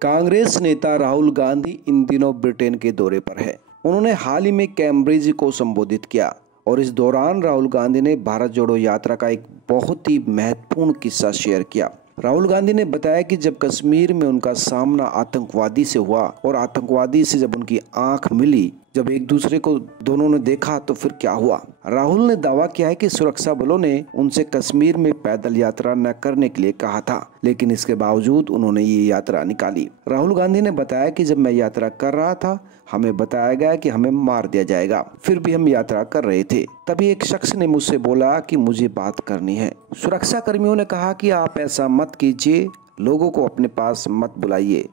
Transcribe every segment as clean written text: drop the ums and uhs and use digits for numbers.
कांग्रेस नेता राहुल गांधी इन दिनों ब्रिटेन के दौरे पर है। उन्होंने हाल ही में कैम्ब्रिज को संबोधित किया और इस दौरान राहुल गांधी ने भारत जोड़ो यात्रा का एक बहुत ही महत्वपूर्ण किस्सा शेयर किया। राहुल गांधी ने बताया कि जब कश्मीर में उनका सामना आतंकवादी से हुआ और आतंकवादी से जब उनकी आंख मिली, जब एक दूसरे को दोनों ने देखा तो फिर क्या हुआ। राहुल ने दावा किया है कि सुरक्षा बलों ने उनसे कश्मीर में पैदल यात्रा न करने के लिए कहा था, लेकिन इसके बावजूद उन्होंने ये यात्रा निकाली। राहुल गांधी ने बताया कि जब मैं यात्रा कर रहा था, हमें बताया गया कि हमें मार दिया जाएगा, फिर भी हम यात्रा कर रहे थे। तभी एक शख्स ने मुझसे बोला कि मुझे बात करनी है। सुरक्षा कर्मियों ने कहा कि आप ऐसा मत कीजिए, लोगों को अपने पास मत बुलाइए।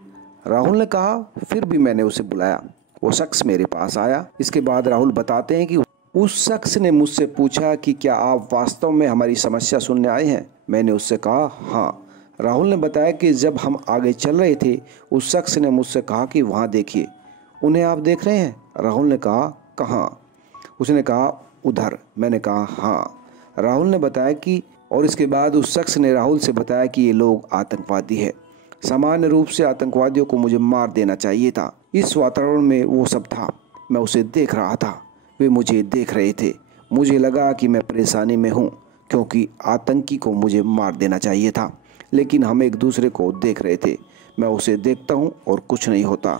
राहुल ने कहा, फिर भी मैंने उसे बुलाया, वो शख्स मेरे पास आया। इसके बाद राहुल बताते हैं कि उस शख्स ने मुझसे पूछा कि क्या आप वास्तव में हमारी समस्या सुनने आए हैं। मैंने उससे कहा हाँ। राहुल ने बताया कि जब हम आगे चल रहे थे, उस शख्स ने मुझसे कहा कि वहाँ देखिए, उन्हें आप देख रहे हैं। राहुल ने कहा कहाँ। उसने कहा उधर। मैंने कहा हाँ। राहुल ने बताया कि और इसके बाद उस शख्स ने राहुल से बताया कि ये लोग आतंकवादी है, सामान्य रूप से आतंकवादियों को मुझे मार देना चाहिए था। इस वातावरण में वो सब था, मैं उसे देख रहा था, वे मुझे देख रहे थे। मुझे लगा कि मैं परेशानी में हूँ क्योंकि आतंकी को मुझे मार देना चाहिए था, लेकिन हम एक दूसरे को देख रहे थे। मैं उसे देखता हूँ और कुछ नहीं होता,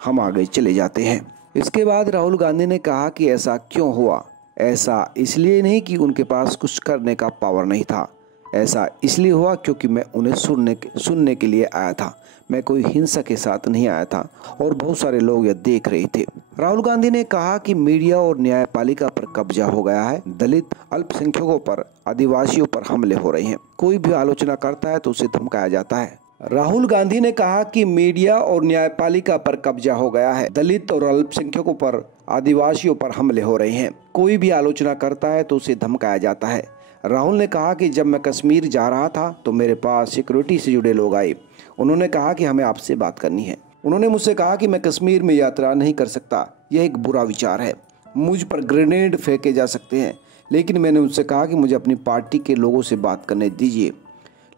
हम आगे चले जाते हैं। इसके बाद राहुल गांधी ने कहा कि ऐसा क्यों हुआ। ऐसा इसलिए नहीं कि उनके पास कुछ करने का पावर नहीं था, ऐसा इसलिए हुआ क्योंकि मैं उन्हें सुनने के लिए आया था। मैं कोई हिंसा के साथ नहीं आया था और बहुत सारे लोग यह देख रहे थे। राहुल गांधी ने कहा कि मीडिया और न्यायपालिका पर कब्जा हो गया है। दलित, अल्पसंख्यकों पर, आदिवासियों पर हमले हो रहे हैं। कोई भी आलोचना करता है तो उसे धमकाया जाता है। राहुल गांधी ने कहा कि मीडिया और न्यायपालिका पर कब्जा हो गया है। दलित और अल्पसंख्यकों पर, आदिवासियों पर हमले हो रहे हैं। कोई भी आलोचना करता है तो उसे धमकाया जाता है। राहुल ने कहा कि जब मैं कश्मीर जा रहा था तो मेरे पास सिक्योरिटी से जुड़े लोग आए। उन्होंने कहा कि हमें आपसे बात करनी है। उन्होंने मुझसे कहा कि मैं कश्मीर में यात्रा नहीं कर सकता, यह एक बुरा विचार है, मुझ पर ग्रेनेड फेंके जा सकते हैं। लेकिन मैंने उनसे कहा कि मुझे अपनी पार्टी के लोगों से बात करने दीजिए।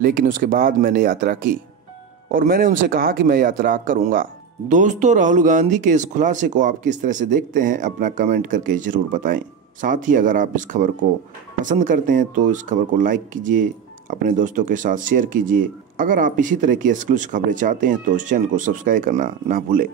लेकिन उसके बाद मैंने यात्रा की और मैंने उनसे कहा कि मैं यात्रा करूंगा। दोस्तों, राहुल गांधी के इस खुलासे को आप किस तरह से देखते हैं, अपना कमेंट करके ज़रूर बताएं। साथ ही अगर आप इस खबर को पसंद करते हैं तो इस खबर को लाइक कीजिए, अपने दोस्तों के साथ शेयर कीजिए। अगर आप इसी तरह की एक्सक्लूसिव खबरें चाहते हैं तो इस चैनल को सब्सक्राइब करना ना भूलें।